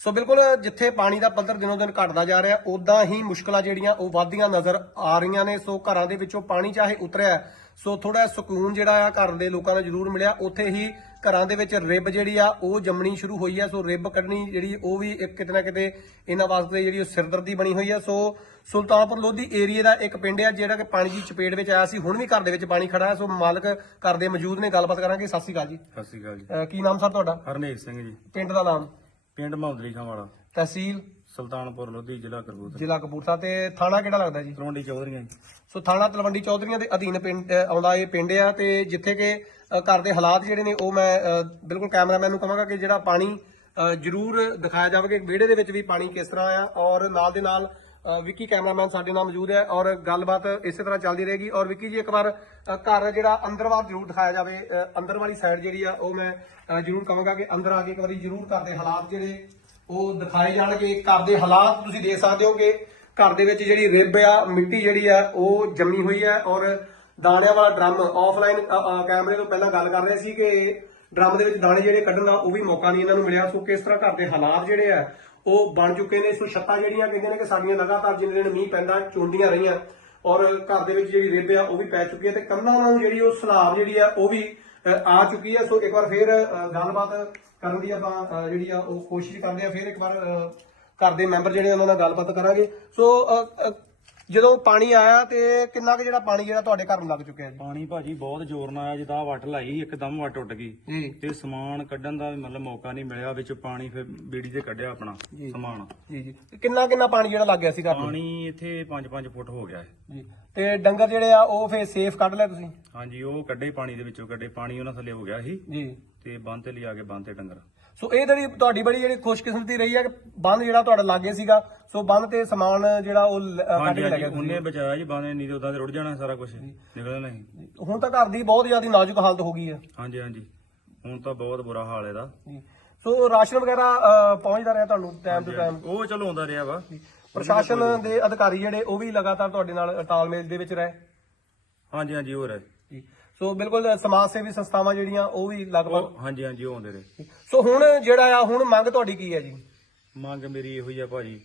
ਸੋ ਬਿਲਕੁਲ ਜਿੱਥੇ ਪਾਣੀ ਦਾ ਪੱਧਰ ਦਿਨੋਂ ਦਿਨ ਘਟਦਾ ਜਾ ਰਿਹਾ ਉਦਾਂ ਹੀ ਮੁਸ਼ਕਲਾਂ ਜਿਹੜੀਆਂ ਉਹ ਵੱਧਦੀਆਂ ਨਜ਼ਰ ਆ ਰਹੀਆਂ ਨੇ। ਸੋ ਘਰਾਂ ਦੇ ਵਿੱਚੋਂ ਪਾਣੀ ਚਾਹੇ ਉਤਰਿਆ ਸੋ ਥੋੜਾ ਸਕੂਨ ਜਿਹੜਾ ਆ ਘਰ ਦੇ ਲੋਕਾਂ ਨੂੰ ਜ਼ਰੂਰ ਮਿਲਿਆ। ਉੱਥੇ ਹੀ ਘਰਾਂ ਦੇ ਵਿੱਚ ਰਿਬ ਜਿਹੜੀ ਆ ਉਹ ਜੰਮਣੀ ਸ਼ੁਰੂ ਹੋਈ ਆ ਸੋ ਰਿਬ ਕੱਢਣੀ ਜਿਹੜੀ ਉਹ ਵੀ ਇੱਕ ਕਿਤੇ ਨਾ ਕਿਤੇ ਇਹਨਾਂ ਵਾਸਤੇ ਜਿਹੜੀ ਉਹ ਸਿਰਦਰਦੀ ਬਣੀ ਹੋਈ ਆ ਸੋ ਸੁਲਤਾਨਪੁਰ ਲੋਧੀ ਏਰੀਏ ਦਾ ਇੱਕ ਪਿੰਡ ਆ ਜਿਹੜਾ ਕਿ ਪਾਣੀ ਦੀ ਚਪੇਟ ਵਿੱਚ ਆਇਆ ਸੀ। ਹੁਣ ਵੀ ਘਰ ਦੇ ਵਿੱਚ ਪਾਣੀ ਖੜਾ ਹੈ। ਸੋ ਮਾਲਕ ਘਰ ਦੇ ਮੌਜੂਦ ਨੇ ਗੱਲਬਾਤ ਕਰਾਂਗੇ। ਸਤਿ ਸ਼੍ਰੀ ਅਕਾਲ ਜੀ। ਸਤਿ ਸ਼੍ਰੀ ਅਕਾਲ ਜੀ। ਕੀ ਨਾਮ ਸਰ ਤੁਹਾਡਾ? ਹਰਨੇਕ ਸਿੰਘ ਜੀ। ਪਿੰਡ ਦਾ ਨਾਮ? ਪਿੰਡ ਮੌਦਲੀ ਖਾਂ ਵਾਲਾ। ਤਹਿਸੀਲ? ਸੁਲਤਾਨਪੁਰ ਲੋਧੀ ਜ਼ਿਲ੍ਹਾ ਕਰਬੂਤ ਜ਼ਿਲ੍ਹਾ ਕਪੂਰਥਲਾ ਤੇ ਥਾਣਾ ਕਿਹੜਾ ਲੱਗਦਾ ਜੀ? ਤਲਵੰਡੀ ਚੌਧਰੀਆਂ ਜੀ। ਸੋ ਥਾਣਾ ਤਲਵੰਡੀ ਚੌਧਰੀਆਂ ਦੇ ਅਧੀਨ ਪਿੰਡ ਅ, ਆਉਂਦਾ ਇਹ ਪਿੰਡ ਆ ਤੇ ਜਿੱਥੇ ਕਿ ਅ, ਘਰ ਦੇ ਹਾਲਾਤ ਜਿਹੜੇ ਨੇ ਉਹ ਮੈਂ ਅ, ਬਿਲਕੁਲ ਕੈਮਰਾਮੈਨ ਨੂੰ ਕਹਾਂਗਾ ਕਿ ਜਿਹੜਾ ਪਾਣੀ ਅ, ਜ਼ਰੂਰ ਦਿਖਾਇਆ ਜਾਵੇ ਕਿ ਵਿਹੜੇ ਦੇ ਵਿੱਚ ਵੀ ਪਾਣੀ ਕਿਸ ਤਰ੍ਹਾਂ ਆ ਔਰ ਨਾਲ ਦੇ ਨਾਲ ਵਿੱਕੀ ਕੈਮਰਾਮੈਨ ਸਾਡੇ ਨਾਲ ਮੌਜੂਦ ਹੈ ਔਰ ਗੱਲਬਾਤ ਇਸੇ ਤਰ੍ਹਾਂ ਚੱਲਦੀ ਰਹੇਗੀ। ਔਰ ਵਿੱਕੀ ਜੀ, ਇੱਕ ਵਾਰ ਘਰ ਜਿਹੜਾ ਅੰਦਰਵਾਰ ਜ਼ਰੂਰ ਦਿਖਾਇਆ ਜਾਵੇ ਅੰਦਰ ਵਾਲੀ ਸਾਈਡ ਜਿਹੜੀ ਆ, ਉਹ ਮੈਂ ਜ਼ਰੂਰ ਕਹਾਂਗਾ ਕਿ ਅੰਦਰ ਆ ਕੇ ਇੱਕ ਵਾਰੀ ਜ਼ਰੂਰ ਘਰ ਦੇ ਹਾਲਾਤ ਜਿਹੜੇ ਉਹ ਦਿਖਾਏ ਜਾਣਗੇ। ਘਰ ਦੇ ਹਾਲਾਤ ਤੁਸੀਂ ਦੇਖ ਸਕਦੇ ਹੋ ਕਿ ਘਰ ਦੇ ਵਿੱਚ ਜਿਹੜੀ ਰਿਬ ਆ, ਮਿੱਟੀ ਜਿਹੜੀ ਆ, ਉਹ ਜੰਮੀ ਹੋਈ ਹੈ ਔਰ ਦਾਣਿਆਂ ਵਾਲਾ ਡਰਮ ਆਫਲਾਈਨ ਕੈਮਰੇ ਤੋਂ ਪਹਿਲਾਂ ਗੱਲ ਕਰ ਰਹੇ ਸੀ ਕਿ ਡਰਮ ਦੇ ਵਿੱਚ ਦਾਣੇ ਜਿਹੜੇ ਕੱਢਣ ਦਾ ਉਹ ਵੀ ਮੌਕਾ ਨਹੀਂ ਇਹਨਾਂ ਨੂੰ ਮਿਲਿਆ। ਸੋ ਕਿਸ ਤਰ੍ਹਾਂ ਘਰ ਦੇ ਹਾਲਾਤ ਜਿਹੜੇ ਆ ਉਹ ਬਣ ਚੁੱਕੇ ਨੇ। ਸੋ ਛੱਤਾਂ ਜਿਹੜੀਆਂ ਕਹਿੰਦੇ ਨੇ ਕਿ ਸਾਡੀਆਂ ਲਗਾਤਾਰ ਜਿੰਨੇ ਦਿਨ ਮੀਂਹ ਪੈਂਦਾ, ਚੁੰਡੀਆਂ ਰਹੀਆਂ ਔਰ ਘਰ ਦੇ ਵਿੱਚ ਜਿਹੜੀ ਰਿਬ ਆ, ਉਹ ਵੀ ਪੈ ਚੁੱਕੀ ਹੈ ਤੇ ਕੰਧਾਂ ਨੂੰ ਜਿਹੜੀ ਉਹ ਸਲਾਬ ਜਿਹੜੀ ਆ, ਉਹ ਵੀ ਆ ਚੁੱਕੀ ਹੈ। ਸੋ ਇੱਕ ਵਾਰ ਫੇਰ ਗੱਲਬਾਤ ਕਰਨ ਦੀ ਆਪਾਂ ਜਿਹੜੀ ਆ, ਉਹ ਕੋਸ਼ਿਸ਼ ਕਰਦੇ ਆ ਫੇਰ ਇੱਕ ਵਾਰ ਘਰ ਦੇ ਮੈਂਬਰ ਜਿਹੜੇ ਉਹਨਾਂ ਨਾਲ ਗੱਲਬਾਤ ਕਰਾਂਗੇ। ਸੋ ਜਦੋਂ ਪਾਣੀ ਆਇਆ ਤੇ ਕਿੰਨਾ ਕੁ ਜਿਹੜਾ ਪਾਣੀ ਜਿਹੜਾ ਤੁਹਾਡੇ ਘਰ ਨੂੰ ਲੱਗ ਚੁੱਕਿਆ ਜੀ? ਪਾਣੀ ਭਾਜੀ ਬਹੁਤ ਜ਼ੋਰ ਨਾਲ ਆਇਆ ਜਿੱਦਾਂ ਵੱਟ ਲਾਈ ਇੱਕਦਮ ਵੱਟ ਉੱਡ ਗਈ। ਜੀ। ਤੇ ਸਮਾਨ ਕੱਢਣ ਦਾ ਵੀ ਮਤਲਬ ਮੌਕਾ ਨਹੀਂ ਮਿਲਿਆ ਵਿੱਚ ਪਾਣੀ ਫਿਰ ਬੀੜੀ ਤੇ ਕੱਢਿਆ ਆਪਣਾ ਜੀ। ਸਮਾਨ। ਜੀ ਜੀ। ਕਿੰਨਾ ਕਿੰਨਾ ਪਾਣੀ ਜਿਹੜਾ ਲੱਗ ਗਿਆ ਸੀ ਘਰ ਨੂੰ ਪਾਣੀ ਇੱਥੇ 5-5 ਫੁੱਟ ਹੋ ਗਿਆ ਹੈ। ਜੀ। ਤੇ ਡੰਗਰ ਜਿਹੜੇ ਆ ਉਹ ਫੇਰ ਸੇਫ ਕੱਢ ਲਿਆ ਤੁਸੀਂ? ਹਾਂਜੀ ਉਹ ਕੱਢੇ ਪਾਣੀ ਦੇ ਵਿੱਚੋਂ ਕੱਢੇ ਪਾਣੀ ਉਹਨਾਂ ਥੱਲੇ ਹੋ ਗਿਆ ਸੀ। ਜੀ। ਤੇ ਬੰਨ ਤੇ ਲਿਆ ਕੇ ਬੰਨ ਤੇ ਡੰਗਰ। ਸੋ ਇਹ ਜਿਹੜੀ ਤੁਹਾਡੀ ਬੜੀ ਜਿਹੜੀ ਖੁਸ਼ਕਿਸਮਤੀ ਰਹੀ ਹੈ ਕਿ ਬੰਨ ਜਿਹੜਾ ਤੁਹਾਡਾ ਲਾਗੇ ਸੀਗਾ ਸੋ ਬੰਨ ਤੇ ਸਮਾਨ ਜਿਹੜਾ ਉਹ ਲ- ਕੱਢ ਹਾਂਜੀ ਕੇ ਲੈ ਹਾਂਜੀ ਗਿਆ ਤੁਸੀਂ। ਉਹਨੇ ਬਚਾਇਆ ਜੀ ਬੰਨ ਨਹੀਂ ਤੇ ਉਦਾਂ ਤੇ ਰੁੜ ਜਾਣਾ ਸਾਰਾ ਕੁਝ ਨਿਕਲਣਾ ਨਹੀਂ। ਹੁਣ ਤਾਂ ਘਰ ਦੀ ਬਹੁਤ ਜ਼ਿਆਦਾ ਨਾਜ਼ੁਕ ਹਾਲਤ ਹੋ ਗਈ ਹੈ ਹਾਂਜੀ ਹਾਂਜੀ। ਹੁਣ ਤਾਂ ਬਹੁਤ ਬੁਰਾ ਹਾਲ ਇਹਦਾ। ਸੋ ਰਾਸ਼ਨ ਵਗੈਰਾ ਪਹੁੰਚਦਾ ਰਿਹਾ ਤੁਹਾਨੂੰ ਟਾਈਮ ਟੂ ਟਾਈਮ ਉਹ ਚਲੋ ਆਉਂਦਾ ਰਿਹਾ ਵਾ। ਪ੍ਰਸ਼ਾਸਨ ਦੇ ਅਧਿਕਾਰੀ ਜਿਹੜੇ ਉਹ ਵੀ ਲਗਾਤਾਰ ਤੁਹਾਡੇ ਨਾਲ ਤਾਲਮੇਲ ਦੇ ਵਿੱਚ ਰਹੇ? ਹਾਂਜੀ ਹਾਂਜੀ ਹੋਰ ਹੈ ਜੀ। ਸੋ ਬਿਲਕੁਲ ਸਮਾਜ ਸੇਵੀ ਸੰਸਥਾਵਾਂ ਜਿਹੜੀਆਂ ਉਹ ਵੀ ਲਗਭਗ ਉਹ ਹਾਂਜੀ ਹਾਂਜੀ ਉਹ ਆਉਂਦੇ ਰਹੇ। ਸੋ ਹੁਣ ਜਿਹੜਾ ਆ ਹੁਣ ਮੰਗ ਤੁਹਾਡੀ ਕੀ ਹੈ ਜੀ? ਮੰਗ ਮੇਰੀ ਇਹੋ ਹੀ ਆ ਭਾਜੀ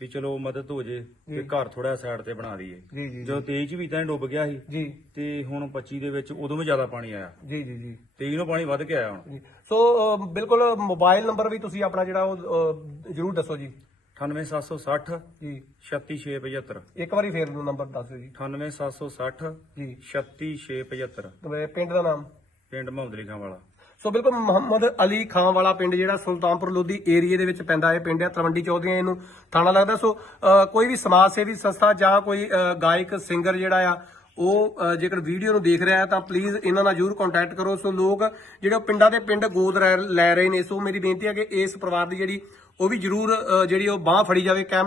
ਵੀ ਚਲੋ ਮਦਦ ਹੋ ਜੇ ਤੇ ਘਰ ਥੋੜਾ ਸਾਈਡ ਤੇ ਬਣਾ ਦਈਏ। ਜੀ ਜੀ ਜਦੋਂ 23 ਚ ਵੀ ਤਾਂ ਡੁੱਬ ਗਿਆ ਸੀ ਜੀ। ਤੇ ਹੁਣ 25 ਦੇ ਵਿੱਚ ਉਦੋਂ ਵੀ ਜ਼ਿਆਦਾ ਪਾਣੀ ਆਇਆ। ਜੀ ਜੀ ਜੀ। 23 ਨੂੰ ਪਾਣੀ ਵੱਧ ਕੇ ਆਇਆ ਹੁਣ। ਜੀ। ਸੋ ਅ, ਬਿਲਕੁਲ ਮੋਬਾਈਲ ਨੰਬਰ ਵੀ ਤੁਸੀਂ ਆਪਣਾ ਜਿਹੜਾ ਉਹ ਅ, ਜ਼ਰੂਰ ਦੱਸੋ ਜੀ। 98760 ਜੀ 36675 ਇੱਕ ਵਾਰੀ ਫੇਰ ਨੰਬਰ ਦੱਸ ਦਿਓ ਜੀ। 98760 ਜੀ। 36675 ਤੇ ਪਿੰਡ ਦਾ ਨਾਮ? ਪਿੰਡ ਮਹੰਦਲੀ ਖਾਂ ਵਾਲਾ। ਸੋ ਬਿਲਕੁਲ ਮੁਹੰਮਦ ਅਲੀ ਖਾਂ ਵਾਲਾ ਪਿੰਡ ਜਿਹੜਾ ਸੁਲਤਾਨਪੁਰ ਲੋਧੀ ਏਰੀਏ ਦੇ ਵਿੱਚ ਪੈਂਦਾ ਹੈ ਪਿੰਡ ਹੈ ਤਲਵੰਡੀ ਚੌਧਰੀਆਂ ਇਹਨੂੰ ਥਾਣਾ ਲੱਗਦਾ। ਸੋ ਕੋਈ ਵੀ ਸਮਾਜ ਸੇਵੀ ਸੰਸਥਾ ਜਾਂ ਕੋਈ ਗਾਇਕ ਸਿੰਗਰ ਜਿਹੜਾ ਆ ਉਹ ਜੇਕਰ ਵੀਡੀਓ ਨੂੰ ਦੇਖ ਰਿਹਾ ਤਾਂ ਪਲੀਜ਼ ਇਹਨਾਂ ਨਾਲ ਜਰੂਰ ਕੰਟੈਕਟ ਕਰੋ। ਸੋ ਲੋਕ, ਜਿਹੜੇ ਪਿੰਡਾਂ ਦੇ ਪਿੰਡ ਗੋਦ ਰਹਿ- ਲੈ ਰਹੇ ਨੇ, ਸੋ ਮੇਰੀ ਬੇਨਤੀ ਹੈ ਕਿ ਇਸ ਪਰਿਵਾਰ ਦੀ ਜਿਹੜੀ, ਉਹ ਵੀ ਜਰੂਰ ਜਿਹੜੀ ਉਹ ਬਾਹ ਫੜੀ ਜਾਵੇ, ਕੈਮ